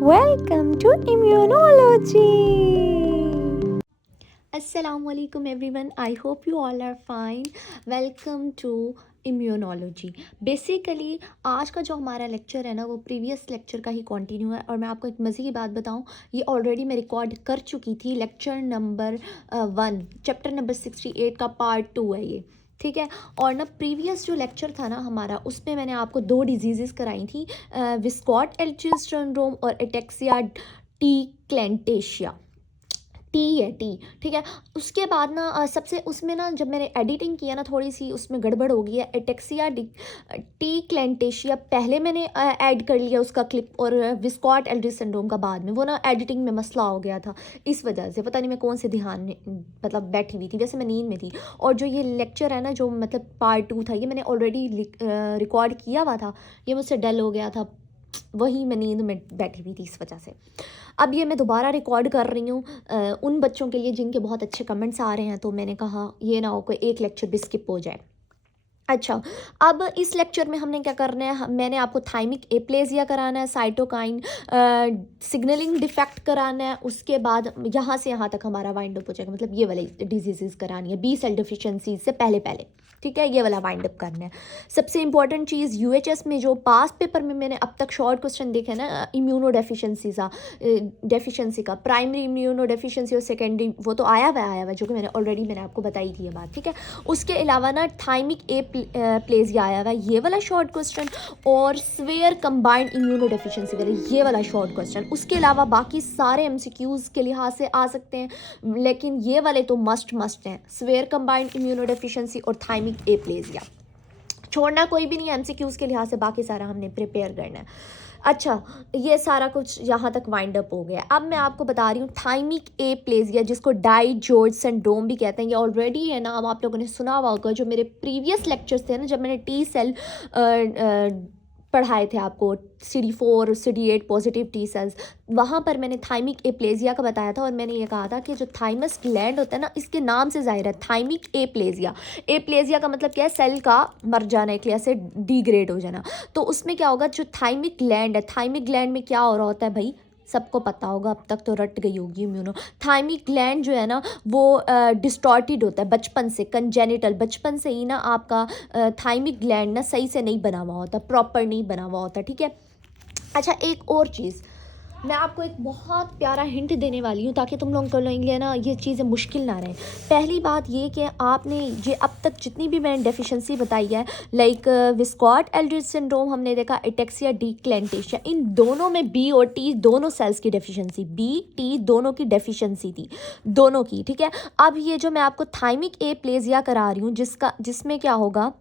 Welcome to Immunology. Assalamualaikum everyone. I hope you all are fine. Welcome to immunology. Basically आज का जो हमारा lecture है ना वो प्रीवियस लेक्चर का ही कंटिन्यू है। और मैं आपको एक मज़े की बात बताऊं, ये ऑलरेडी मैं रिकॉर्ड कर चुकी थी। लेक्चर नंबर 1 चैप्टर नंबर 68 का पार्ट 2 है ये, ठीक है। और ना प्रीवियस जो लेक्चर था ना हमारा, उसमें मैंने आपको 2 डिजीज़ कराई थी, विस्कॉट एल्चिस सिंड्रोम और एटेक्सिया टी क्लेंटेशिया। टी है टी, ठीक है। उसके बाद ना सबसे उसमें ना जब मैंने एडिटिंग किया ना थोड़ी सी उसमें गड़बड़ हो गई है। एटेक्सिया टी क्लेंटेशिया पहले मैंने ऐड कर लिया उसका क्लिप, और विस्कॉट एल्ड्रिस सिंड्रोम का बाद में। वो ना एडिटिंग में मसला हो गया था, इस वजह से पता नहीं मैं कौन से ध्यान में मतलब बैठी हुई थी, वैसे मैं नींद में थी। और जो ये लेक्चर है ना, जो मतलब पार्ट 2 था, ये मैंने ऑलरेडी रिकॉर्ड किया हुआ था, ये मुझसे डल हो गया था, वही मैं नींद में बैठी हुई थी इस वजह से। अब ये मैं दोबारा रिकॉर्ड कर रही हूँ उन बच्चों के लिए जिनके बहुत अच्छे कमेंट्स आ रहे हैं, तो मैंने कहा ये ना हो कोई एक लेक्चर भी स्किप हो जाए। अच्छा, अब इस लेक्चर में हमने क्या करना है, मैंने आपको थाइमिक एप्लेजिया कराना है, साइटोकाइन सिग्नलिंग डिफेक्ट कराना है। उसके बाद यहाँ से यहाँ तक हमारा वाइंड अप हो जाएगा, मतलब ये वाली डिजीज़ करानी है बी सेल डिफिशिएंसी से पहले पहले, ठीक है। ये वाला वाइंड अप करना है। सबसे इंपॉर्टेंट चीज़, यूएचएस में जो पास्ट पेपर में मैंने अब तक शॉर्ट क्वेश्चन देखे ना इम्यूनो डेफिशिएंसी का, प्राइमरी इम्यूनो डेफिशिएंसी और सेकेंडरी, वो तो आया हुआ जो कि मैंने आपको बताई थी ये बात, ठीक है। उसके अलावा ना थाइमिक ए प्लेजिया आया हुआ ये वाला शॉर्ट क्वेश्चन, और स्वेयर कंबाइंड इम्यूनो डेफिशिएंसी वाला ये वाला शॉर्ट क्वेश्चन। उसके अलावा बाकी सारे एमसीक्यूज के लिहाज से आ सकते हैं, लेकिन ये वाले तो मस्ट हैं, स्वेयर कंबाइंड इम्यूनो डेफिशिएंसी और थाइमिक ए प्लेजिया। छोड़ना कोई भी नहीं है एमसीक्यूज के लिहाज से, बाकी सारा हमने प्रिपेयर करना है। अच्छा, ये सारा कुछ यहाँ तक वाइंड अप हो गया। अब मैं आपको बता रही हूँ थाइमिक ए प्लेजिया, जिसको डाई जॉर्ज सिंड्रोम भी कहते हैं। ये ऑलरेडी है ना, आप लोगों ने सुना हुआ होगा, जो मेरे प्रीवियस लेक्चर्स थे ना, जब मैंने टी सेल पढ़ाए थे आपको, CD4 CD8 positive T sales, वहाँ पर मैंने थाइमिक एप्लेजिया का बताया था। और मैंने ये कहा था कि जो थाइमस ग्लैंड होता है ना, इसके नाम से जाहिर है थाइमिक एप्लेजिया। एप्लेजिया का मतलब क्या है, सेल का मर जाना, एक से डिग्रेड हो जाना। तो उसमें क्या होगा, जो थाइमिक ग्लैंड है, थाइमिक ग्लैंड में क्या हो रहा होता है भाई, सबको पता होगा, अब तक तो रट गई होगी इम्यूनो। थाइमिक ग्लैंड जो है ना वो डिस्टॉर्टेड होता है बचपन से, कंजेनिटल, बचपन से ही ना आपका थाइमिक ग्लैंड ना सही से नहीं बना हुआ होता, प्रॉपर नहीं बना हुआ होता, ठीक है। अच्छा, एक और चीज़ मैं आपको एक बहुत प्यारा हिंट देने वाली हूँ, ताकि तुम लोग को लिए ना ये चीज़ें मुश्किल ना रहें। पहली बात ये कि आपने ये अब तक जितनी भी मैंने डेफिशिएंसी बताई है, लाइक विस्कॉट एल्ड्रिस सिंड्रोम हमने देखा, एटेक्सिया डी क्लेंटेशिया, इन दोनों में बी और टी दोनों सेल्स की डेफिशिएंसी, बी टी दोनों की डेफिशिएंसी थी, दोनों की, ठीक है। अब ये जो मैं आपको थाइमिक ए प्लेजिया करा रही हूँ, जिसमें क्या होगा,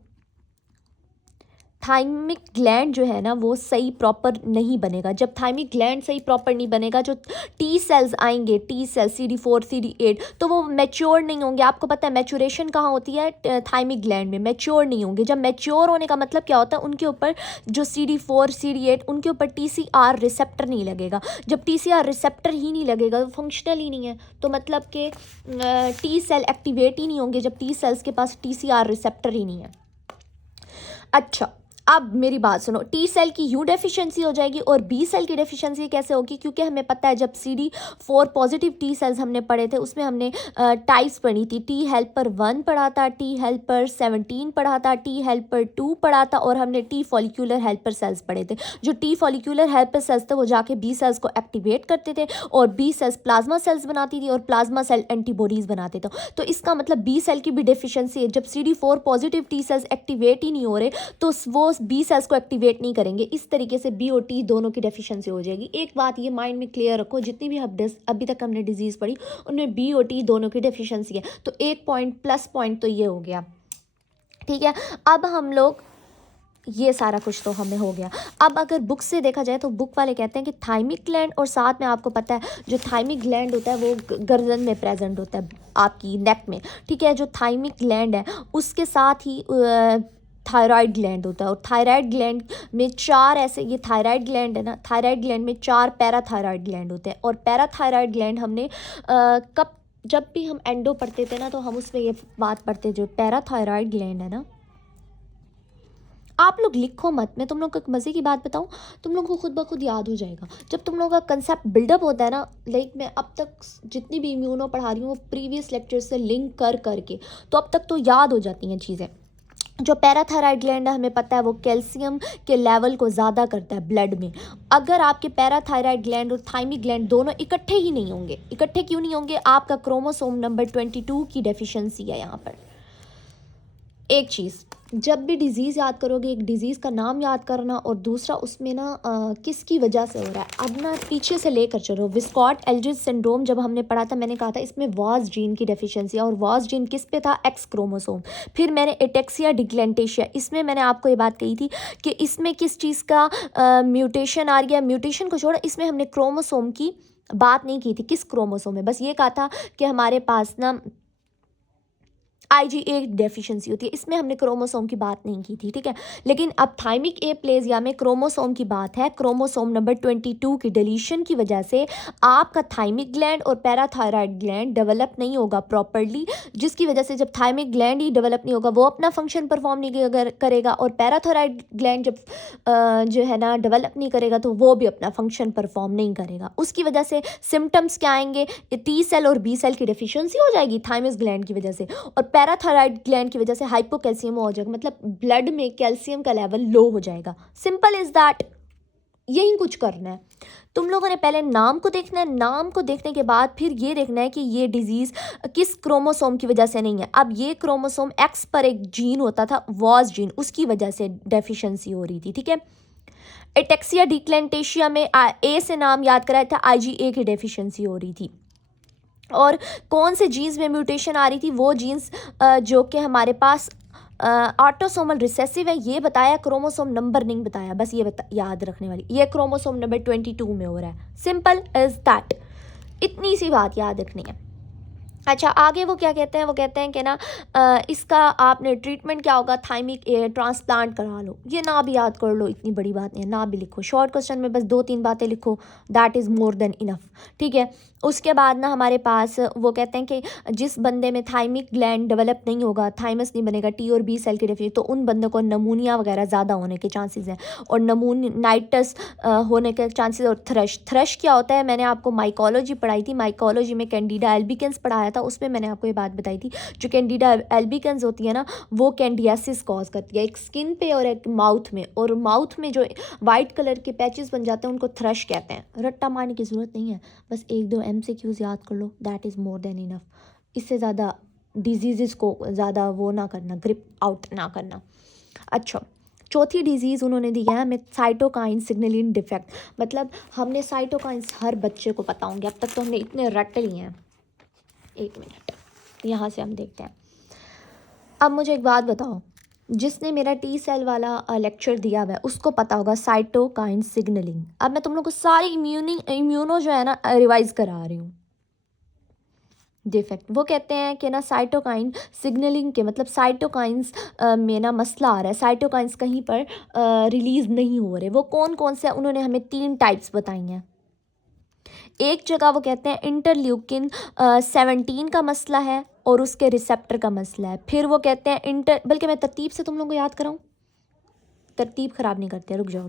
थाइमिक ग्लैंड जो है ना वो सही प्रॉपर नहीं बनेगा। जब थाइमिक ग्लैंड सही प्रॉपर नहीं बनेगा, जो टी सेल्स आएंगे, टी सेल्स CD4 CD8, तो वो मैच्योर नहीं होंगे। आपको पता है मैच्योरेशन कहाँ होती है, थाइमिक ग्लैंड में मैच्योर नहीं होंगे। जब मैच्योर होने का मतलब क्या होता है, उनके ऊपर जो CD4 CD8 उनके ऊपर TCR रिसेप्टर नहीं लगेगा। जब TCR रिसेप्टर ही नहीं लगेगा तो फंक्शनल ही नहीं है, तो मतलब कि टी सेल एक्टिवेट ही नहीं होंगे जब टी सेल्स के पास TCR रिसेप्टर ही नहीं है। अच्छा, अब मेरी बात सुनो, टी सेल की यू डेफिशिएंसी हो जाएगी, और बी सेल की डेफिशिएंसी कैसे होगी, क्योंकि हमें पता है जब CD4 पॉजिटिव टी सेल्स हमने पढ़े थे, उसमें हमने टाइप्स पढ़ी थी। टी हेल्पर 1 पढ़ा था, टी हेल्पर 17 पढ़ा था, टी हेल्पर 2 पढ़ा था, और हमने टी फॉलिक्यूलर हेल्पर सेल्स पढ़े थे। जो टी फॉलिक्यूलर हेल्पर सेल्स थे वो जाके बी सेल्स को एक्टिवेट करते थे, और बी सेल्स प्लाज्मा सेल्स बनाती थी, और प्लाज्मा सेल एंटीबॉडीज़ बनाते थे। तो इसका मतलब बी सेल की भी डेफिशिएंसी है। जब CD4 positive T cells activate ही नहीं हो रहे, तो वो बी सेल्स को एक्टिवेट नहीं करेंगे। इस तरीके से बी और टी दोनों की डेफिशिएंसी हो जाएगी। एक बात ये माइंड में क्लियर रखो, जितनी भी अभी तक हमने डिजीज़ पढ़ी उनमें बी और टी दोनों की डेफिशिएंसी है। तो एक पॉइंट प्लस पॉइंट तो ये हो गया, ठीक है। अब हम लोग ये सारा कुछ तो हमें हो गया। अब अगर बुक से देखा जाए तो बुक वाले कहते हैं कि थाइमिक ग्लैंड, और साथ में आपको पता है जो थाइमिक ग्लैंड होता है वो गर्दन में प्रेजेंट होता है, आपकी नेक में, ठीक है। जो थाइमिक ग्लैंड है उसके साथ ही थायराइड ग्लैंड होता है, और थायराइड ग्लैंड में 4 ऐसे, ये थायराइड ग्लैंड है ना, थायराइड ग्लैंड में 4 पैराथायराइड ग्लैंड होते हैं। और पैराथायराइड ग्लैंड हमने कब, जब भी हम एंडो पढ़ते थे ना, तो हम उसमें ये बात पढ़ते, जो पैराथायराइड ग्लैंड है ना, आप लोग लिखो मत, मैं तुम लोग को एक मज़े की बात बताऊं, तुम लोग को खुद ब खुद याद हो जाएगा जब तुम लोगों का कंसेप्ट बिल्डअप होता है ना। लाइक मैं अब तक जितनी भी इम्यूनो पढ़ा रही हूँ वो प्रीवियस लेक्चर से लिंक कर करके, तो अब तक तो याद हो जाती हैं चीज़ें। जो पैराथायराइड ग्लैंड है हमें पता है वो कैल्शियम के लेवल को ज़्यादा करता है ब्लड में। अगर आपके पैराथायराइड ग्लैंड और थाइमिक ग्लैंड दोनों इकट्ठे ही नहीं होंगे, इकट्ठे क्यों नहीं होंगे, आपका क्रोमोसोम नंबर 22 की डेफिशिएंसी है यहाँ पर। एक चीज़, जब भी डिज़ीज़ याद करोगे, एक डिज़ीज़ का नाम याद करना और दूसरा उसमें ना किसकी वजह से हो रहा है। अब ना पीछे से लेकर चलो, विस्कॉट एल्ड्रिच सिंड्रोम जब हमने पढ़ा था मैंने कहा था इसमें वॉज जीन की डेफिशिएंसी है, और वॉज जीन किस पे था, एक्स क्रोमोसोम। फिर मैंने एटेक्सिया डिग्लेंटेशिया, इसमें मैंने आपको ये बात कही थी कि इसमें किस चीज़ का म्यूटेशन आ गया। म्यूटेशन को छोड़ा, इसमें हमने क्रोमोसोम की बात नहीं की थी, किस क्रोमोसोम में, बस ये कहा था कि हमारे पास ना IgA डेफिशिएंसी होती है, इसमें हमने क्रोमोसोम की बात नहीं की थी, ठीक है। लेकिन अब थाइमिक एप्लेजिया में क्रोमोसोम की बात है। क्रोमोसोम नंबर 22 की डिलीशन की वजह से आपका थाइमिक ग्लैंड और पैराथायराइड ग्लैंड डेवलप नहीं होगा प्रॉपरली, जिसकी वजह से जब थाइमिक ग्लैंड ही डेवलप नहीं होगा वो अपना फंक्शन परफॉर्म नहीं करेगा, और पैराथायराइड ग्लैंड जब जो है ना डेवलप नहीं करेगा तो वो भी अपना फंक्शन परफॉर्म नहीं करेगा। उसकी वजह से सिम्टम्स क्या आएंगे, T सेल और B सेल की डेफिशिएंसी हो जाएगी थाइमस ग्लैंड की वजह से, और पैराथायराइड ग्लैंड की वजह से हाइपोकैल्शियम हो जाएगा, मतलब ब्लड में कैल्शियम का लेवल लो हो जाएगा। सिंपल इज दैट, यही कुछ करना है। तुम लोगों ने पहले नाम को देखना है, नाम को देखने के बाद फिर ये देखना है कि ये डिजीज़ किस क्रोमोसोम की वजह से नहीं है। अब ये क्रोमोसोम एक्स पर एक जीन होता था वॉज जीन, उसकी वजह से डेफिशिएंसी हो रही थी, ठीक है। एटेक्सिया डिग्लेंटेशिया में ए से नाम याद कराया था, IgA की डेफिशिएंसी हो रही थी। और कौन से जीन्स में म्यूटेशन आ रही थी, वो जीन्स जो कि हमारे पास ऑटोसोमल रिसेसिव है, ये बताया, क्रोमोसोम नंबर नहीं बताया, बस ये याद रखने वाली, ये क्रोमोसोम नंबर 22 में हो रहा है। सिंपल इज दैट, इतनी सी बात याद रखनी है। अच्छा, आगे वो क्या कहते हैं, वो कहते हैं कि ना इसका आपने ट्रीटमेंट क्या होगा, थाइमिक ट्रांसप्लांट करा लो। ये ना भी याद कर लो, इतनी बड़ी बात नहीं है, ना भी लिखो, शॉर्ट क्वेश्चन में बस 2-3 बातें लिखो, that is more than enough, ठीक है। उसके बाद ना हमारे पास वो कहते हैं कि जिस बंदे में थाइमिक ग्लैंड डेवलप नहीं होगा, थाइमस नहीं बनेगा, T और B सेल की डेफिशिएंसी, तो उन बंदों को नमूनिया वगैरह ज़्यादा होने के चांसेस हैं, और नमूनाइटिस होने के चांसेस। और थ्रश क्या होता है, मैंने आपको माइकोलॉजी पढ़ाई थी, माइकोलॉजी में कैंडिडा एल्बिकेंस पढ़ाया था, उसमें मैंने आपको ये बात बताई थी, जो कैंडिडा एल्बिकेंस होती है ना वो कैंडियासिस कॉज करती है, एक स्किन पे और एक माउथ में, और माउथ में जो वाइट कलर के पैचेस बन जाते हैं उनको थ्रश कहते हैं। रट्टा मारने की ज़रूरत नहीं है, बस 1-2 MCQs याद कर लो, that is more than enough. इससे ज़्यादा डिजीज़ को ज़्यादा वो ना करना, ग्रिप आउट ना करना। अच्छा, चौथी डिजीज़ उन्होंने दी है हमें, साइटोकाइन सिग्नलिंग डिफेक्ट। मतलब हमने साइटोकाइंस हर बच्चे को पता होंगे, अब तक तो हमने इतने रट लिए हैं। 1 मिनट, यहाँ से हम देखते हैं। अब मुझे एक बात बताओ, जिसने मेरा T सेल वाला लेक्चर दिया हुआ है उसको पता होगा साइटोकाइन सिग्नलिंग। अब मैं तुम लोग को सारी इम्यूनो जो है ना रिवाइज करा रही हूँ। डिफेक्ट, वो कहते हैं कि ना साइटोकाइन सिग्नलिंग के मतलब साइटोकाइंस में ना मसला आ रहा है, साइटोकाइंस कहीं पर रिलीज़ नहीं हो रहे। वो कौन कौन से, उन्होंने हमें 3 टाइप्स बताई हैं। एक जगह वो कहते हैं इंटरल्यूकिन 17 का मसला है और उसके रिसेप्टर का मसला है। फिर वो कहते हैं बल्कि मैं तरतीब से तुम लोगों को याद कराऊँ, तरतीब ख़राब नहीं करते, रुक जाओ।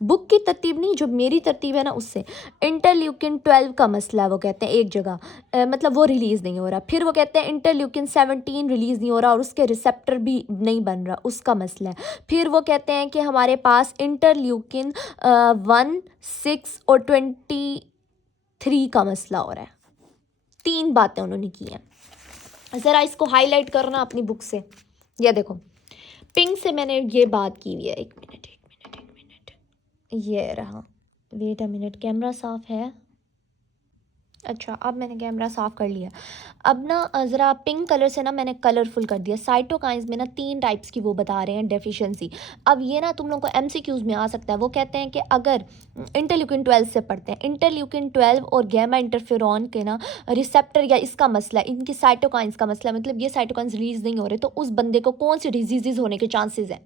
बुक की तरतीब नहीं, जो मेरी तरतीब है ना उससे। इंटरल्यूकिन 12 का मसला है, वो कहते हैं एक जगह मतलब वो रिलीज़ नहीं हो रहा। फिर वो कहते हैं इंटरल्यूकिन 17 रिलीज़ नहीं हो रहा और उसके रिसेप्टर भी नहीं बन रहा, उसका मसला है। फिर वो कहते हैं कि हमारे पास इंटरल्यूकिन 1, 6 और 23 का मसला हो रहा है। 3 बातें उन्होंने की हैं, ज़रा इसको हाईलाइट करना अपनी बुक से। यह देखो, पिंक से मैंने ये बात की हुई है। एक मिनट, ये रहा, वेट अ मिनट, कैमरा साफ़ है। अच्छा, अब मैंने कैमरा साफ़ कर लिया। अब ना ज़रा पिंक कलर से ना मैंने कलरफुल कर दिया। साइटोकाइंस में ना 3 टाइप्स की वो बता रहे हैं डेफिशिएंसी। अब ये ना तुम लोग को MCQs में आ सकता है। वो कहते हैं कि अगर इंटरल्यूकिन 12 से पढ़ते हैं, इंटरल्यूकिन 12 और गैमा इंटरफेरॉन के ना रिसेप्टर या इसका मसला है, इनकी साइटोकाइंस का मसला, मतलब ये साइटोकाइंस रिलीज़ नहीं हो रहे, तो उस बंदे को कौन सी डिजीज़ होने के चांसेस हैं।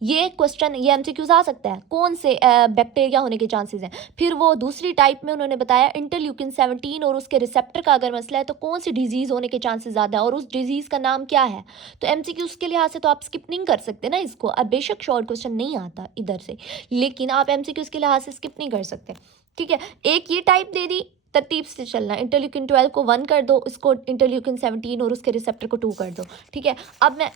ये क्वेश्चन, ये एमसीक्यूज आ सकता है, कौन से बैक्टीरिया होने के चांसेस हैं। फिर वो दूसरी टाइप में उन्होंने बताया इंटरल्यूकिन 17 और उसके रिसेप्टर का अगर मसला है तो कौन सी डिजीज़ होने के चांसेस ज़्यादा है और उस डिजीज़ का नाम क्या है। तो एमसीक्यूज के लिहाज से तो आप स्किप नहीं कर सकते ना इसको। अब बेशक शॉर्ट क्वेश्चन नहीं आता इधर से, लेकिन आप एमसीक्यूज के लिहाज से स्किप नहीं कर सकते। ठीक है, एक ये टाइप दे दी, तरतीब से चलना। इंटरल्यूकिन 12 को 1 कर दो, इसको इंटरल्यूकिन 17 और उसके रिसेप्टर को 2 कर दो। ठीक है, अब मैं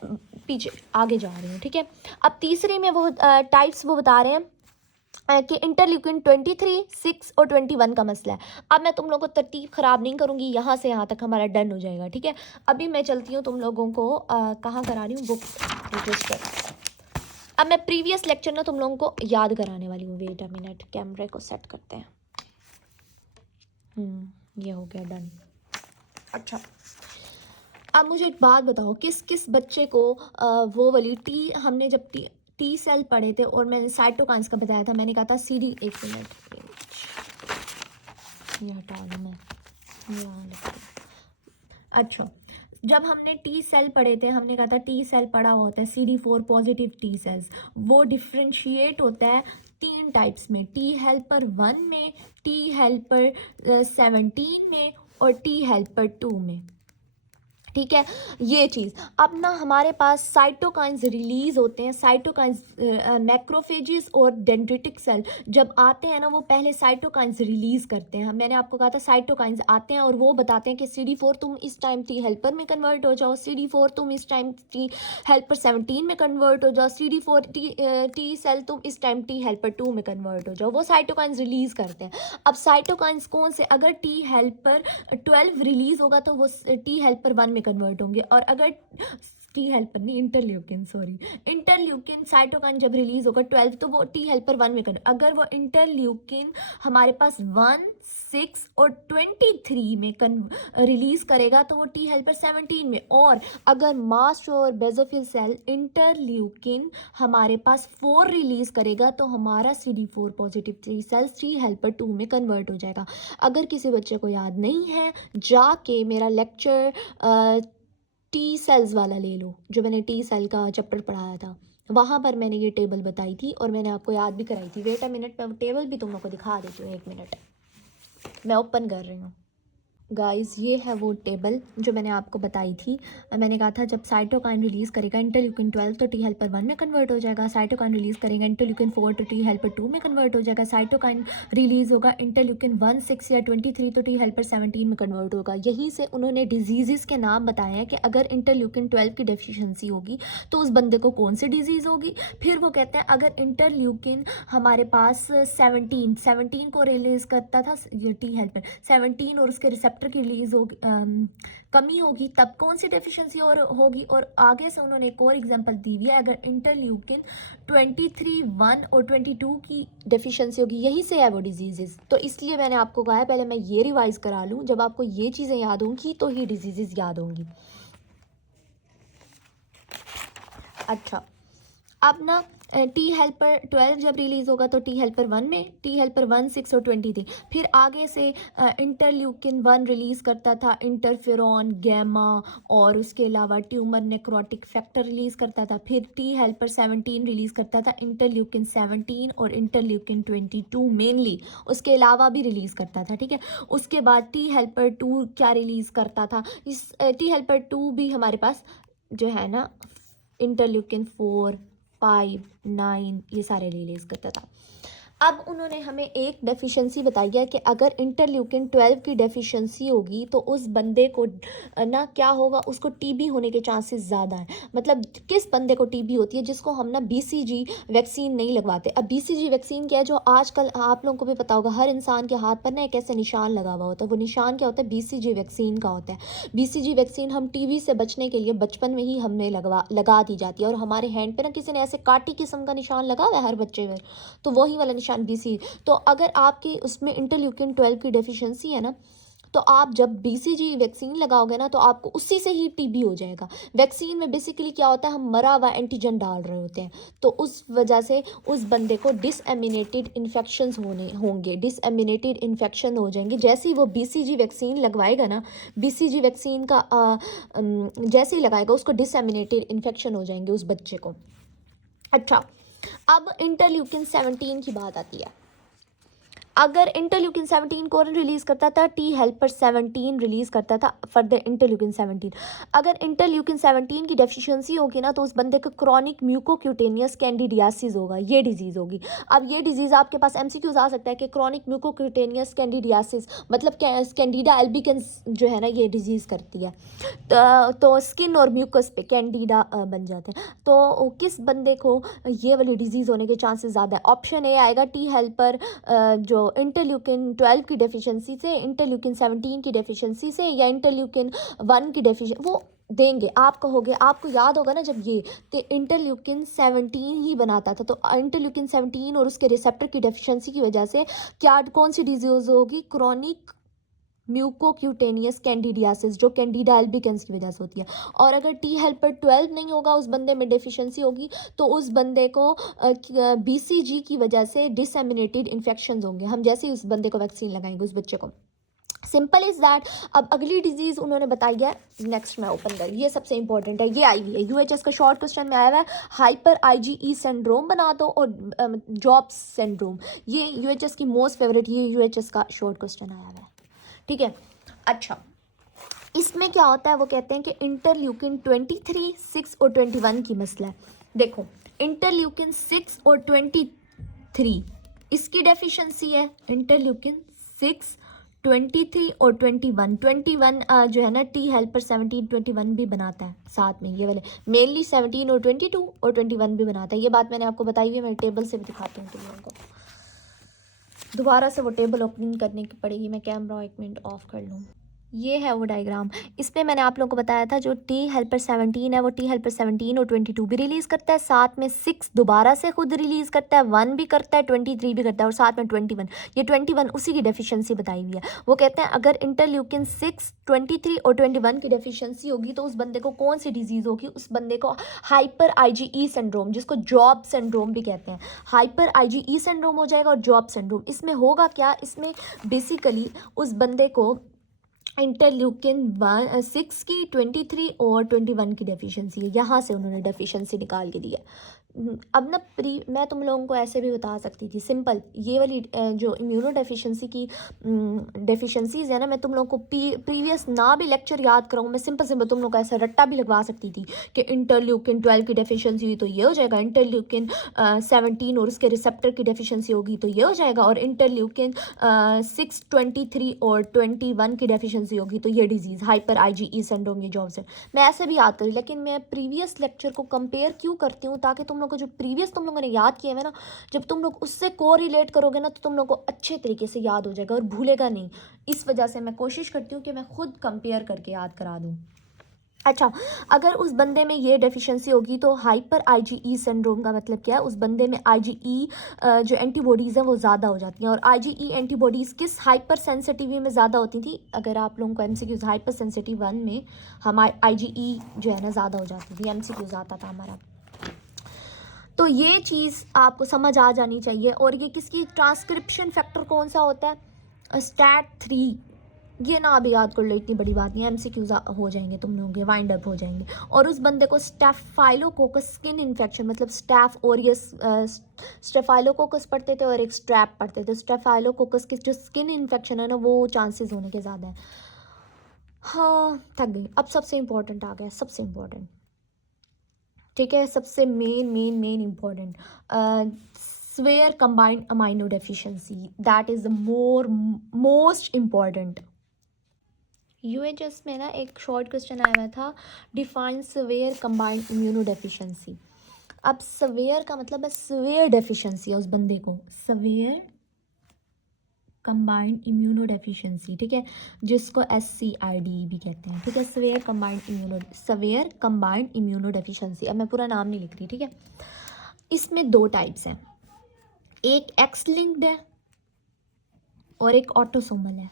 पीछे आगे जा रही हूँ। ठीक है, अब तीसरी में वो टाइप्स वो बता रहे हैं कि इंटरल्यूकिन 23, 6 और 21 का मसला है। अब मैं तुम लोगों को तरतीब ख़राब नहीं करूँगी, यहाँ से यहाँ तक हमारा डन हो जाएगा। ठीक है, अभी मैं चलती हूँ तुम लोगों को कहाँ करा रही हूँ, बुक रजिस्टर। अब मैं प्रीवियस लेक्चर ना तुम लोगों को याद कराने वाली हूँ। वेट अ मिनट, कैमरे को सेट करते हैं। ये हो गया डन। अच्छा, अब मुझे एक बात बताओ, किस किस बच्चे को वो वाली टी, हमने जब टी सेल पढ़े थे और मैंने साइटोकाइन्स का बताया था, मैंने कहा था CD, एक मिनट ये हटा दूँ मैं, यहाँ लिख दूँ। अच्छा, जब हमने टी सेल पढ़े थे, हमने कहा था टी सेल पढ़ा हुआ होता है CD4 पॉजिटिव टी सेल्स। वो डिफ्रेंशिएट होता है 3 टाइप्स में, टी हेल्पर 1 में, टी हेल्पर 17 में और टी हेल्पर 2 में। ठीक है, ये चीज़। अब ना हमारे पास साइटोकाइन्स रिलीज़ होते हैं। साइटोकाइन्स मैक्रोफेजेस और डेंड्रिटिक सेल जब आते हैं ना, वो पहले साइटोकाइन्स रिलीज़ करते हैं। मैंने आपको कहा था साइटोकाइन्स आते हैं और वो बताते हैं कि CD4 तुम इस टाइम टी हेल्पर में कन्वर्ट हो जाओ, CD4 तुम इस टाइम टी हेल्पर 17 में कन्वर्ट हो जाओ, CD4 टी सेल तुम इस टाइम टी हेल्पर 2 में कन्वर्ट हो जाओ। वो साइटोकाइन्स रिलीज़ करते हैं। अब साइटोकाइन्स कौन से, अगर टी हेल्पर 12 रिलीज़ होगा तो वो टी हेल्पर 1 में कन्वर्ट होंगे, और अगर टी हेल्पर नहीं, इंटरल्यूकिन, सॉरी, इंटरल्यूकिन साइटोकाइन जब रिलीज होगा 12 तो वो टी हेल्पर 1 में कन्वर्ट। अगर वो इंटरल्यूकिन हमारे पास 1, 6 और 23 में रिलीज करेगा तो वो टी हेल्पर 17 में। और अगर मास्ट और बेजोफिल सेल इंटरल्यूकिन हमारे पास 4 रिलीज करेगा तो हमारा CD4 positive T sales T helper 2 में कन्वर्ट हो जाएगा। अगर किसी बच्चे को याद नहीं है, जाके मेरा लेक्चर टी सेल्स वाला ले लो, जो मैंने टी सेल का चैप्टर पढ़ाया था, वहाँ पर मैंने ये टेबल बताई थी और मैंने आपको याद भी कराई थी। वेट अ मिनट, मैं वो टेबल भी तुम लोग को दिखा देती हूँ, 1 मिनट, मैं ओपन कर रही हूँ। गाइस, ये है वो टेबल जो मैंने आपको बताई थी। मैंने कहा था जब साइटोकाइन रिलीज़ करेगा इंटरल्यूकिन 12 तो टी हेल्पर 1 में कन्वर्ट हो जाएगा, साइटोकाइन रिलीज़ करेगा इंटरल्यूकिन 4 तो टी हेल्पर 2 में कन्वर्ट हो जाएगा, साइटोकाइन रिलीज़ होगा इंटरल्यूकिन 1, 6 या 23 तो टी हेल्पर 17 में कन्वर्ट होगा। यहीं से उन्होंने डिजीज़ के नाम बताए हैं कि अगर इंटरल्यूकिन 12 की डेफिशिएंसी होगी तो उस बंदे को कौन सी डिजीज़ होगी। फिर वो कहते हैं अगर इंटरल्यूकिन हमारे पास 17 को रिलीज़ करता था, ये टी हेल्पर 17 और उसके रिसेप्टर की रिलीज़ होगी, कमी होगी, तब कौन सी डेफिशिएंसी और होगी। और आगे से उन्होंने एक और एग्जांपल दी हुई है, अगर इंटरल्यूकिन 23, 1 और 22 की डेफिशिएंसी होगी, यहीं से है वो डिजीज़। तो इसलिए मैंने आपको कहा है पहले मैं ये रिवाइज करा लूँ, जब आपको ये चीज़ें याद होंगी तो ही डिजीज़ याद होंगी। अच्छा, अब ना टी हेल्पर 12 जब रिलीज़ होगा तो टी हेल्पर 1 में, टी हेल्पर 1, 6 और 23। फिर आगे से इंटरल्यूकिन 1 रिलीज़ करता था इंटरफेरॉन, गैमा और उसके अलावा ट्यूमर नेक्रोटिक फैक्टर रिलीज़ करता था। फिर टी हेल्पर 17 रिलीज़ करता था इंटरल्यूकिन 17 और इंटरल्यूकिन 22 मेनली, उसके अलावा भी रिलीज़ करता था। ठीक है, उसके बाद टी हेल्पर 2 क्या रिलीज़ करता था, इस टी हेल्पर 2 भी हमारे पास जो है ना इंटरल्यूकिन 4, 5, 9 ये सारे रिलीज़ करता था। अब उन्होंने हमें एक डेफिशिएंसी बताई है कि अगर इंटरल्यूकिन 12 की डेफिशिएंसी होगी तो उस बंदे को ना क्या होगा, उसको टीबी होने के चांसेस ज़्यादा हैं। मतलब किस बंदे को टीबी होती है, जिसको हम ना BCG वैक्सीन नहीं लगवाते। अब BCG वैक्सीन क्या है, जो आजकल आप लोगों को भी पता होगा, हर इंसान के हाथ पर ना एक ऐसे निशान लगा हुआ होता है। वो निशान क्या होता है, BCG वैक्सीन का होता है। BCG वैक्सीन हम टीबी से बचने के लिए बचपन में ही हमें लगा दी जाती है, और हमारे हैंड पर ना किसी ने ऐसे काटी किस्म का निशान लगा हुआ है हर बच्चे पर, तो वही वाला निशान BCG। तो अगर आपकी उसमें इंटरल्यूकिन 12 की डेफिशिएंसी है ना, तो आप जब BCG वैक्सीन लगाओगे ना तो आपको उसी से ही टीबी हो जाएगा। वैक्सीन में बेसिकली क्या होता है, हम मरा हुआ एंटीजन डाल रहे होते हैं, तो उस वजह से उस बंदे को डिसएमिनेटेड इन्फेक्शंस होंगे, डिसएमिनेटेड इन्फेक्शन हो जाएंगे। जैसे ही वो BCG वैक्सीन लगवाएगा ना, BCG वैक्सीन का जैसे ही लगाएगा उसको डिसएमिनेटेड इन्फेक्शन हो जाएंगे उस बच्चे को। अच्छा, अब इंटरल्यूकिन 17 की बात आती है। अगर इंटरल्यूकिन 17 कौन रिलीज़ करता था? टी हेल्पर 17 रिलीज़ करता था फॉर द इंटरल्यूकिन 17। अगर इंटरल्यूकिन 17 की डेफिशिएंसी होगी ना, तो उस बंदे को क्रॉनिक म्यूकोक्यूटेनियस कैंडिडियासिस होगा, ये डिजीज़ होगी। अब ये डिजीज़ आपके पास एमसीक्यूज आ सकता है कि क्रॉनिक म्यूकोक्यूटेनियस कैंडिडियासिस मतलब कैंडिडा एल्बिकन्स जो है ना, ये डिजीज़ करती है। तो स्किन और म्यूकस पे कैंडिडा बन जाते हैं। तो किस बंदे को ये वाली डिजीज़ होने के चांसेस ज़्यादा है? ऑप्शन ए आएगा टी हेल्पर जो इंटरल्यूकिन 12 की डेफिशिएंसी से, इंटरल्यूकिन 17 की डेफिशिएंसी से, या इंटरल्यूकिन 1 की डेफिशिएंसी वो देंगे। आप कहोगे, आपको याद होगा ना जब ये तो इंटरल्यूकिन 17 ही बनाता था, तो इंटरल्यूकिन 17 और उसके रिसेप्टर की डेफिशिएंसी की वजह से क्या कौन सी डिजीज़ होगी? क्रॉनिक म्यूकोक्यूटेनियस कैंडिडियासिस, जो कैंडिडा एल्बिकन्स की वजह से होती है। और अगर टी हेल्पर 12 नहीं होगा, उस बंदे में डेफिशिएंसी होगी, तो उस बंदे को बीसीजी की वजह से डिसएमिनेटेड इन्फेक्शंस होंगे। हम जैसे ही उस बंदे को वैक्सीन लगाएंगे, उस बच्चे को। Simple is that. अब अगली डिजीज़ उन्होंने बताई है, नेक्स्ट मैं ओपन कर, ये सबसे इंपॉर्टेंट है, ये आई हुई है यूएचएस का शॉर्ट क्वेश्चन में आया हुआ है। हाइपर आईजीई सिंड्रोम बना दो और जॉब्स सिंड्रोम, ये यूएचएस की मोस्ट फेवरेट, ये यूएचएस का शॉर्ट क्वेश्चन आया हुआ है, ठीक है। अच्छा, इसमें क्या होता है? वो कहते हैं कि इंटरल्यूकिन 23, 6 और 21 की मसला है। देखो, इंटरल्यूकिन 6 और 23 इसकी डेफिशिएंसी है। इंटरल्यूकिन 6, 23 और 21 जो है ना, टी हेल्पर 17, 21 भी बनाता है साथ में, ये वाले मेनली 17 और 22 और 21 भी बनाता है। ये बात मैंने आपको बताई हुई है, मैं टेबल से भी दिखाती हूँ तुम लोगों को। दोबारा से वो टेबल ओपनिंग करने की पड़ेगी, मैं कैमरा 1 मिनट ऑफ कर लूँ। ये है वो डायग्राम। इस पर मैंने आप लोगों को बताया था, जो टी हेल्पर 17 है वो टी हेल्पर 17 और 22 भी रिलीज़ करता है, साथ में 6 दोबारा से खुद रिलीज़ करता है, 1 भी करता है, 23 भी करता है, और साथ में 21। ये 21 उसी की डेफिशिएंसी बताई हुई है। वो कहते हैं अगर इंटरल्यूकिन 6, 23 और 21 की डेफिशिएंसी होगी, तो उस बंदे को कौन सी डिजीज़ होगी? उस बंदे को हाइपर आईजीई सिंड्रोम, जिसको जॉब सिंड्रोम भी कहते हैं, हाइपर आईजीई सिंड्रोम हो जाएगा, और जॉब सिंड्रोम। इसमें होगा क्या? इसमें बेसिकली उस बंदे को इंटरल्यूकिन 6 की, 23 और 21 की डेफिशिएंसी है। यहाँ से उन्होंने डेफिशिएंसी निकाल के दी है। अब ना मैं तुम लोगों को ऐसे भी बता सकती थी सिंपल, ये वाली जो इम्यूनो डेफिशिएंसी की डेफिशिएंसीज है ना, मैं तुम लोगों को प्रीवियस ना भी लेक्चर याद कराऊँ, मैं सिंपल तुम लोग को ऐसा रट्टा भी लगवा सकती थी कि इंटरल्यूकिन 12 की डेफिशिएंसी हुई तो ये हो जाएगा, इंटरल्यूकिन 17 और उसके रिसेप्टर की डेफिशिएंसी होगी तो ये हो जाएगा, और इंटरल्यूकिन 6, 23 और 21 की डेफिशिएंसी होगी तो ये डिजीज़ हाइपर आईजीई सिंड्रोम, ये जॉब से मैं ऐसे भी याद करी। लेकिन मैं प्रीवियस लेक्चर को कंपेयर क्यों करती हूँ? ताकि तुम लोग को जो प्रीवियस तुम लोगों ने याद किए हुए ना, जब तुम लोग उससे को रिलेट करोगे ना, तो तुम लोग को अच्छे तरीके से याद हो जाएगा और भूलेगा नहीं। इस वजह से मैं कोशिश करती हूँ कि मैं खुद कंपेयर करके याद करा दूँ। अच्छा, अगर उस बंदे में ये डेफिशिएंसी होगी तो हाइपर आईजीई सिंड्रोम का मतलब क्या है? उस बंदे में आईजीई जो एंटीबॉडीज़ हैं वो ज़्यादा हो जाती हैं। और आईजीई एंटीबॉडीज़ किस हाइपर सेंसिटिव में ज़्यादा होती थी? अगर आप लोगों को एमसीक्यूज़ हाइपर सेंसिटिव 1 में हमारे आईजीई जो है ना ज़्यादा हो जाती थी, एमसीक्यूज़ आता था हमारा। तो ये चीज़ आपको समझ आ जानी चाहिए। और ये किसकी ट्रांसक्रिप्शन फैक्टर कौन सा होता है? STAT3। ये ना अभी याद कर लो, इतनी बड़ी बात नहीं है, एमसीक्यूज हो जाएंगे तुम लोगों के, वाइंड अप हो जाएंगे। और उस बंदे को स्टेफाइलोकोकस स्किन इन्फेक्शन, मतलब स्टैफ ओरियस स्टेफाइलोकोकस पढ़ते थे और एक स्ट्रैप पढ़ते थे। स्टेफाइलोकोकस की जो स्किन इन्फेक्शन है ना, वो चांसेस होने के ज़्यादा है। हाँ, थक गई। अब सबसे इम्पोर्टेंट आ गया, सबसे इम्पोर्टेंट, ठीक है, सबसे main important, swear combined amino deficiency, that is the most important. UHS में ना एक शॉर्ट क्वेश्चन आया हुआ था, define severe combined immuno deficiency. अब सवेयर का मतलब है सवेयर डेफिशिएंसी है उस बंदे को, सवेयर कंबाइंड इम्यूनो डेफिशिएंसी, ठीक है, जिसको SCID भी कहते हैं, ठीक है, सवेयर कंबाइंड इम्यूनो डेफिशिएंसी। अब मैं पूरा नाम नहीं लिख रही, ठीक है। इसमें 2 टाइप्स हैं, एक एक्स लिंक्ड है और एक ऑटोसोमल है।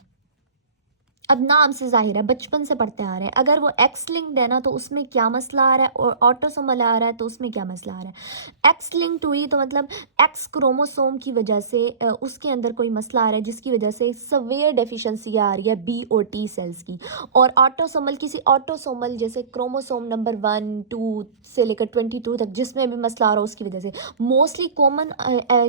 अब नाम से जाहिर है, बचपन से पढ़ते आ रहे हैं, अगर वो एक्स लिंक्ड है ना तो उसमें क्या मसला आ रहा है, और ऑटोसोमल आ रहा है तो उसमें क्या मसला आ रहा है। एक्स लिंक्ड हुई तो मतलब एक्स क्रोमोसोम की वजह से उसके अंदर कोई मसला आ रहा है जिसकी वजह से सवेयर डेफिशिएंसी आ रही है बी और टी सेल्स की। और ऑटोसोमल, किसी ऑटोसोमल जैसे क्रोमोसोम नंबर 1 2 से लेकर 22 तक जिसमें भी मसला आ रहा है उसकी वजह से। मोस्टली कॉमन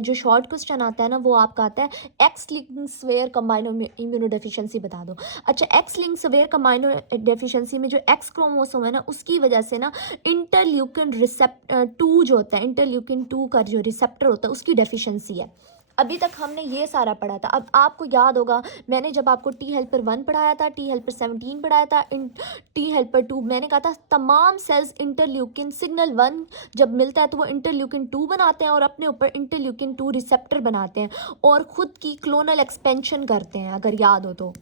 जो शॉर्ट क्वेश्चन आता है ना वो आपका आता है X linked severe combined immunodeficiency बता दो। अच्छा, X link severe combined deficiency में जो एक्स क्रोमोसोम है ना उसकी वजह से ना इंटरल्यूकिन रिसेप्टर 2 जो होता है, इंटरल्यूकिन 2 का जो रिसेप्टर होता है उसकी डेफिशिएंसी है। अभी तक हमने ये सारा पढ़ा था। अब आपको याद होगा मैंने जब आपको टी हेल्पर 1 पढ़ाया था, टी हेल्पर 17 पढ़ाया था, टी हेल्पर 2 मैंने कहा था तमाम सेल्स इंटरल्यूकिन सिग्नल 1 जब मिलता है तो वो इंटरल्यूकिन 2 बनाते हैं और अपने ऊपर इंटरल्यूकिन 2 रिसेप्टर बनाते हैं और ख़ुद की क्लोनल एक्सपेंशन करते हैं। अगर याद हो तो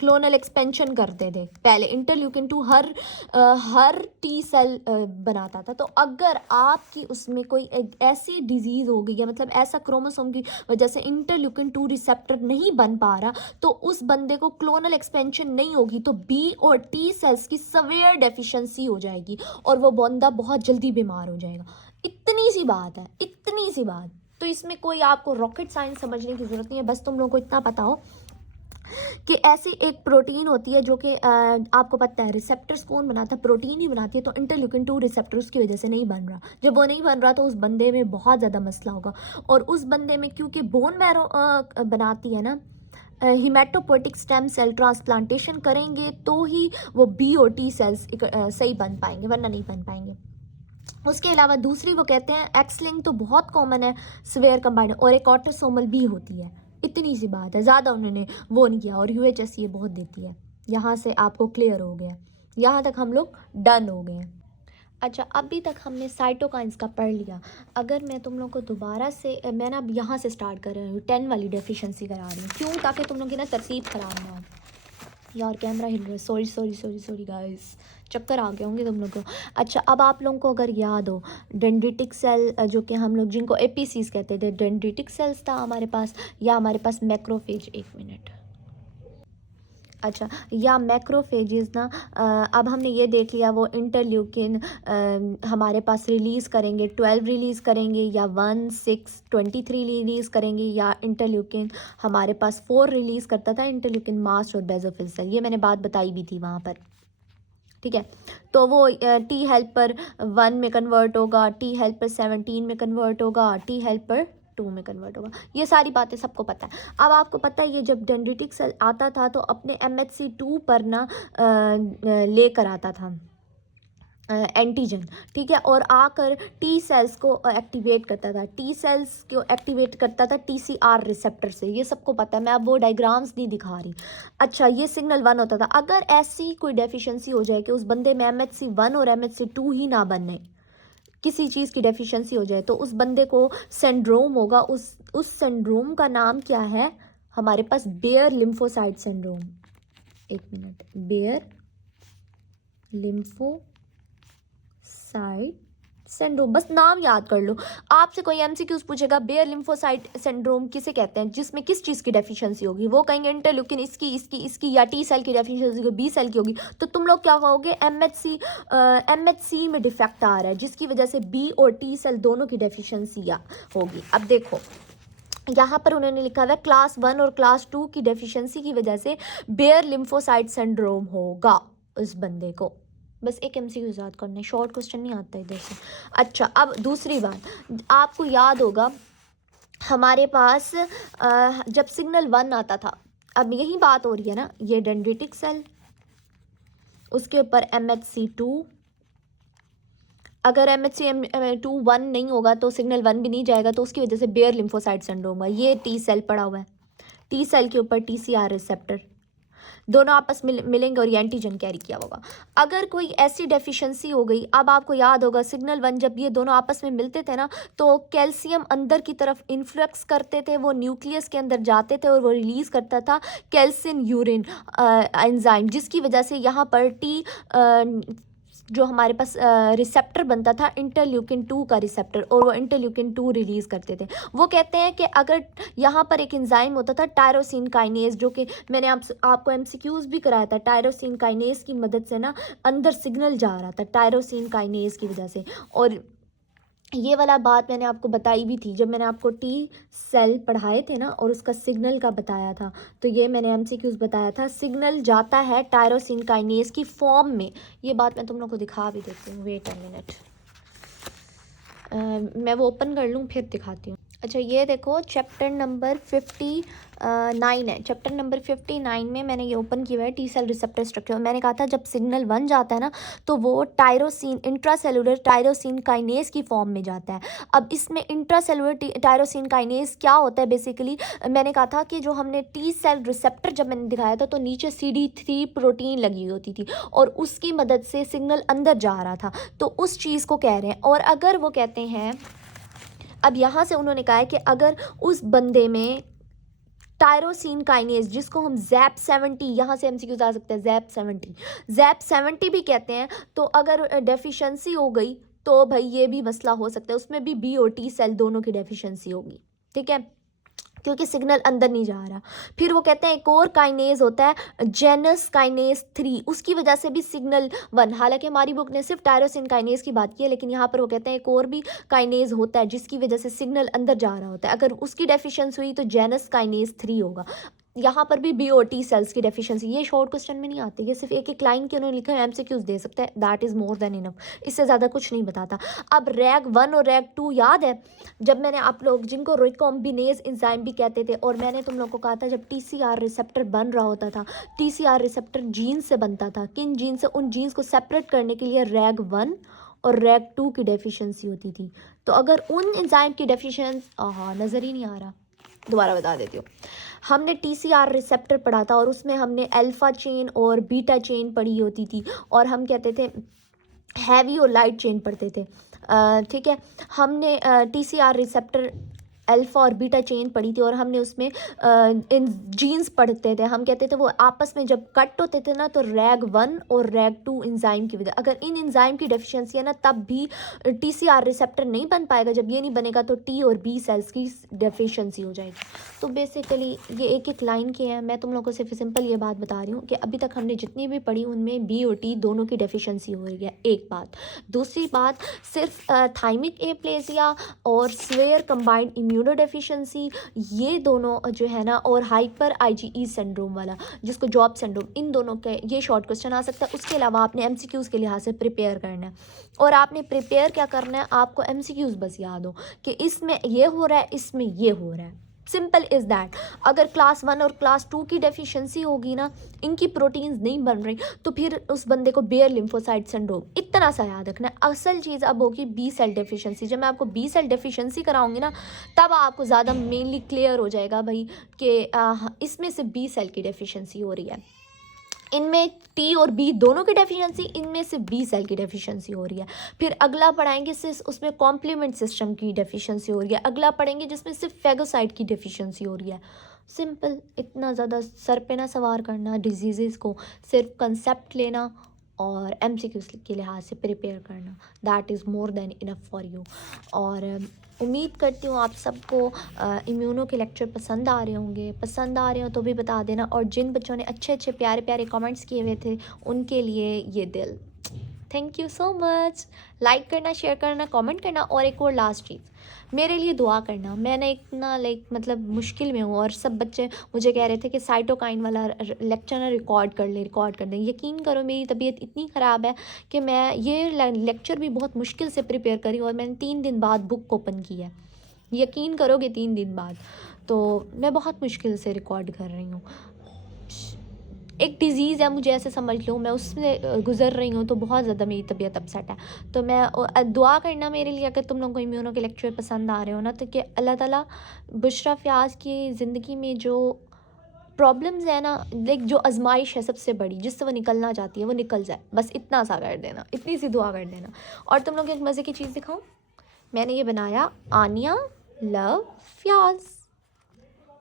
क्लोनल एक्सपेंशन करते थे पहले, इंटरल्यूकिन 2 हर टी सेल बनाता था। तो अगर आपकी उसमें कोई ऐसी डिजीज़ हो गई है, मतलब ऐसा क्रोमोसोम की वजह से इंटरल्यूकिन 2 रिसेप्टर नहीं बन पा रहा, तो उस बंदे को क्लोनल एक्सपेंशन नहीं होगी तो बी और टी सेल्स की सवेयर डेफिशिएंसी हो जाएगी और वो बंदा बहुत जल्दी बीमार हो जाएगा। इतनी सी बात है, इतनी सी बात। तो इसमें कोई आपको रॉकेट साइंस समझने की ज़रूरत नहीं है, बस तुम लोगों को इतना पता हो कि ऐसी एक प्रोटीन होती है जो कि आपको पता है रिसेप्टर्स कौन बनाता है, प्रोटीन ही बनाती है। तो इंटरल्यूकिन 2 रिसेप्टर उसकी वजह से नहीं बन रहा। जब वो नहीं बन रहा तो उस बंदे में बहुत ज़्यादा मसला होगा। और उस बंदे में क्योंकि बोन मैरो बनाती है ना, हिमेटोपोइटिक स्टेम सेल ट्रांसप्लांटेशन करेंगे तो ही वो बी और टी सेल्स सही बन पाएंगे, वरना नहीं बन पाएंगे। उसके अलावा दूसरी वो कहते हैं एक्स लिंक तो बहुत कॉमन है सवेयर कंबाइंड, और एक ऑटोसोमल भी होती है। इतनी सी बात है, ज़्यादा उन्होंने वो नहीं किया। और यूएचएस ये बहुत देती है। यहाँ से आपको क्लियर हो गया, यहाँ तक हम लोग डन हो गए हैं। अच्छा, अभी तक हमने साइटोकाइंस का पढ़ लिया। अगर मैं तुम लोग को दोबारा से मैं ना अब यहाँ से स्टार्ट कर रही हूँ, 10 वाली डेफिशिएंसी करा रही हूँ। क्यों? ताकि तुम लोग की ना तरतीब ख़राब ना हो। यार कैमरा हिल रहा है, sorry sorry sorry sorry guys, चक्कर आ गए होंगे तुम लोग को। अच्छा, अब आप लोगों को अगर याद हो डेंड्रिटिक सेल जो कि हम लोग जिनको एपीसीज कहते थे, डेंड्रिटिक सेल्स था हमारे पास, या हमारे पास मैक्रोफेज, एक मिनट, अच्छा, या मैक्रोफेजेस ना अब हमने ये देख लिया वो इंटरल्यूकिन हमारे पास रिलीज़ करेंगे 12 रिलीज़ करेंगे, या 1 6 23 रिलीज़ करेंगे, या इंटरल्यूकिन हमारे पास 4 रिलीज़ करता था, इंटरल्यूकिन मास्ट और बेसोफिल सेल। ये मैंने बात बताई भी थी वहाँ पर, ठीक है। तो वो टी हेल्पर 1 में कन्वर्ट होगा, टी हेल्पर 17 में कन्वर्ट होगा, टी हेल्पर 2 में कन्वर्ट होगा। ये सारी बातें सबको पता है। अब आपको पता है ये जब डेंड्रिटिक सेल आता था तो अपने MHC2 पर ना लेकर आता था एंटीजन, ठीक है, और आकर टी सेल्स को एक्टिवेट करता था। टी सेल्स को एक्टिवेट करता था TCR रिसेप्टर से, ये सबको पता है। मैं अब वो डायग्राम्स नहीं दिखा रही। अच्छा, ये सिग्नल 1 होता था। अगर ऐसी कोई डेफिशिएंसी हो जाए कि उस बंदे में MHC1 और MHC2 ही ना बने, किसी चीज़ की डेफिशिएंसी हो जाए, तो उस बंदे को सिंड्रोम होगा। उस सिंड्रोम का नाम क्या है हमारे पास? Bare lymphocyte syndrome. एक मिनट, बेयर लिम्फोसाइट सिंड्रोम, बस नाम याद कर लो। आपसे कोई MCQs पूछेगा बेयर लिम्फोसाइट सिंड्रोम किसे कहते हैं, जिसमें किस चीज़ की डेफिशिएंसी होगी, वो कहेंगे इंटरल्यूकिन इसकी या टी सेल की डेफिशिएंसी होगी, बी सेल की होगी। तो तुम लोग क्या कहोगे? MHC में डिफेक्ट आ रहा है जिसकी वजह से बी और टी सेल दोनों की डेफिशिएंसी होगी। अब देखो यहाँ पर उन्होंने लिखा हुआ है क्लास 1 और क्लास 2 की डेफिशिएंसी की वजह से बेयर लिम्फोसाइट सिंड्रोम होगा उस बंदे को। बस एक MCQ याद करना है, शॉर्ट क्वेश्चन नहीं आता इधर से। अच्छा, अब दूसरी बात, आपको याद होगा हमारे पास जब सिग्नल 1 आता था, अब यही बात हो रही है ना, ये डेंड्रिटिक सेल, उसके ऊपर MHC2, अगर MHC2 1 नहीं होगा तो सिग्नल 1 भी नहीं जाएगा, तो उसकी वजह से बेयर लिम्फोसाइट सिंड्रोम है। ये टी सेल पड़ा हुआ है, टी सेल के ऊपर TCR रिसेप्टर, दोनों आपस में मिलेंगे और ये एंटीजन कैरी किया होगा। अगर कोई ऐसी डेफिशिएंसी हो गई, अब आपको याद होगा सिग्नल 1 जब ये दोनों आपस में मिलते थे ना, तो कैल्शियम अंदर की तरफ इन्फ्लक्स करते थे, वो न्यूक्लियस के अंदर जाते थे और वो रिलीज़ करता था कैल्सिन यूरिन एंजाइम, जिसकी वजह से यहाँ पर जो हमारे पास रिसेप्टर बनता था इंटरल्यूकिन 2 का रिसेप्टर, और वो इंटरल्यूकिन 2 रिलीज़ करते थे। वो कहते हैं कि अगर यहाँ पर एक एंजाइम होता था टायरोसिन काइनेज, जो कि मैंने आपको एमसीक्यूज़ भी कराया था, टायरोसिन काइनेज की मदद से ना अंदर सिग्नल जा रहा था टायरोसिन काइनेज की वजह से। और ये वाला बात मैंने आपको बताई भी थी जब मैंने आपको टी सेल पढ़ाए थे ना, और उसका सिग्नल का बताया था। तो ये मैंने एमसीक्यूज़ बताया था, सिग्नल जाता है टायरोसिन काइनेज की फॉर्म में। ये बात मैं तुम लोग को दिखा भी देती हूँ, वेट अ मिनट, मैं वो ओपन कर लूँ फिर दिखाती हूँ। अच्छा ये देखो चैप्टर नंबर 59 है। चैप्टर नंबर 59 में मैंने ये ओपन किया है टी सेल रिसेप्टर स्ट्रक्चर। मैंने कहा था जब सिग्नल 1 जाता है ना तो वो टायरोसिन इंट्रासेलुलर टायरोसिन काइनेज की फॉर्म में जाता है। अब इसमें इंट्रासेलुलर टायरोसिन काइनेज क्या होता है बेसिकली, मैंने कहा था कि जो हमने टी सेल रिसेप्टर जब मैंने दिखाया था तो नीचे CD3 प्रोटीन लगी होती थी और उसकी मदद से सिग्नल अंदर जा रहा था, तो उस चीज़ को कह रहे हैं। और अगर वो कहते हैं, अब यहाँ से उन्होंने कहा है कि अगर उस बंदे में टायरोसिन काइनेज, जिसको हम ZAP70, यहाँ से एमसीक्यूज आ सकते हैं, ZAP70 भी कहते हैं, तो अगर डेफिशिएंसी हो गई तो भाई ये भी मसला हो सकता है, उसमें भी बी और टी सेल दोनों की डेफिशिएंसी होगी, ठीक है, क्योंकि सिग्नल अंदर नहीं जा रहा। फिर वो कहते हैं एक और काइनेज होता है जेनस काइनेज 3, उसकी वजह से भी सिग्नल 1, हालांकि हमारी बुक ने सिर्फ टायरोसिन काइनेज की बात की है, लेकिन यहाँ पर वो कहते हैं एक और भी काइनेज होता है जिसकी वजह से सिग्नल अंदर जा रहा होता है। अगर उसकी डेफिशिएंसी हुई तो जेनस काइनेज 3 होगा। यहाँ पर भी बी और टी सेल्स की डेफिशिएंसी, ये शॉर्ट क्वेश्चन में नहीं आते, ये सिर्फ एक एक लाइन के उन्होंने लिखा है, एमसीक्यूज दे सकते हैं, that is more than enough, इससे ज़्यादा कुछ नहीं बताता। अब रैग 1 और रैग 2 याद है, जब मैंने आप लोग जिनको रिकॉम्बिनेज एंजाइम भी कहते थे, और मैंने तुम लोग को कहा था जब TCR रिसेप्टर बन रहा होता था, TCR रिसेप्टर जीन से बनता था, किन जीन से, उन जीन्स को सेपरेट करने के लिए रैग 1 और रैग 2 की डेफिशिएंसी होती थी। तो अगर उन एंजाइम की डेफिशिएंसी, नज़र ही नहीं आ रहा, दोबारा बता देती हूँ, हमने TCR रिसेप्टर पढ़ा था और उसमें हमने अल्फ़ा चेन और बीटा चेन पढ़ी होती थी, और हम कहते थे हैवी और लाइट चेन पढ़ते थे, ठीक है। हमने TCR रिसेप्टर अल्फ़ा और बीटा चेन पढ़ी थी, और हमने उसमें इन जीन्स पढ़ते थे, हम कहते थे वो आपस में जब कट होते थे ना तो रैग 1 और रैग 2 एंजाइम की वजह, अगर इन एंजाइम की डेफिशिएंसी है ना तब भी TCR रिसेप्टर नहीं बन पाएगा, जब ये नहीं बनेगा तो T और B सेल्स की डेफिशिएंसी हो जाएगी। तो बेसिकली ये एक एक लाइन के हैं, मैं तुम लोगों को सिर्फ सिंपल ये बात बता रही हूँ कि अभी तक हमने जितनी भी पढ़ी उनमें B और T दोनों की डेफिशिएंसी हो रही है, एक बात। दूसरी बात, सिर्फ थाइमिक एप्लेसिया और स्वेयर कंबाइंड इम्यूनो डेफिशिएंसी, ये दोनों जो है ना, और हाइपर IgE सिंड्रोम वाला जिसको जॉब सिंड्रोम, इन दोनों के ये शॉर्ट क्वेश्चन आ सकता है। उसके अलावा आपने MCQs के लिहाज से प्रिपेयर करना है, और आपने प्रिपेयर क्या करना है, आपको MCQs बस याद हो कि इसमें ये हो रहा है, इसमें ये हो रहा है, सिंपल इज़ दैट। अगर क्लास 1 और क्लास 2 की डेफिशिएंसी होगी ना, इनकी प्रोटीन्स नहीं बन रही, तो फिर उस बंदे को बेयर लिम्फोसाइट सिंड्रोम, इतना सा याद रखना है। असल चीज़ अब होगी B सेल डेफिशिएंसी। जब मैं आपको B सेल डेफिशिएंसी कराऊंगी ना तब आपको ज़्यादा मेनली क्लियर हो जाएगा भाई कि इसमें से B सेल की डेफिशिएंसी हो रही है, इनमें T और B दोनों की डेफिशिएंसी, इनमें से B सेल की डेफिशिएंसी हो रही है। फिर अगला पढ़ाएंगे सिर्फ उसमें कॉम्प्लीमेंट सिस्टम की डेफिशिएंसी हो रही है, अगला पढ़ेंगे जिसमें सिर्फ फेगोसाइट की डेफिशिएंसी हो रही है। सिंपल, इतना ज़्यादा सर पे ना सवार करना डिजीज़ को, सिर्फ कंसेप्ट लेना और MCQs के लिहाज से प्रिपेयर करना, that is more than enough for you. और उम्मीद करती हूँ आप सबको इम्यूनो के लेक्चर पसंद आ रहे होंगे, पसंद आ रहे हो तो भी बता देना, और जिन बच्चों ने अच्छे अच्छे प्यारे प्यारे कमेंट्स किए हुए थे उनके लिए ये दिल, thank you so much. Like करना, शेयर करना, कमेंट करना, और एक और लास्ट चीज़, मेरे लिए दुआ करना। मैंने इतना मतलब मुश्किल में हूँ, और सब बच्चे मुझे कह रहे थे कि साइटोकाइन वाला लेक्चर ना रिकॉर्ड कर दें। यकीन करो मेरी तबीयत इतनी ख़राब है कि मैं ये लेक्चर भी बहुत मुश्किल से प्रिपेयर करी, और मैंने 3 दिन बाद बुक ओपन की है, यकीन करोगे 3 दिन बाद, तो मैं बहुत मुश्किल से रिकॉर्ड कर रही हूँ। एक डिज़ीज़ है, मुझे ऐसे समझ लो, मैं उससे गुज़र रही हूँ, तो बहुत ज़्यादा मेरी तबीयत अपसेट है। तो मैं दुआ करना मेरे लिए, अगर तुम लोगों को इम्यूनो के लेक्चर पसंद आ रहे हो ना, तो कि अल्लाह ताला बुशरा फ़याज़ की ज़िंदगी में जो प्रॉब्लम्स है ना, लाइक जो आजमाइश है सबसे बड़ी जिससे वो निकलना चाहती है, वो निकल जाए, बस इतना सा कर देना, इतनी सी दुआ कर देना। और तुम लोग एक मज़े की चीज़ दिखाऊँ, मैंने ये बनाया आनिया लव फ़याज़,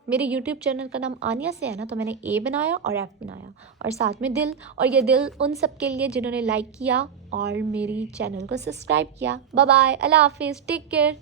मेरे यूट्यूब चैनल का नाम आनिया से है ना, तो मैंने ए बनाया और एफ बनाया और साथ में दिल, और ये दिल उन सब के लिए जिन्होंने लाइक किया और मेरी चैनल को सब्सक्राइब किया। बाय बाय, अल्लाह हाफिज़, टेक केयर।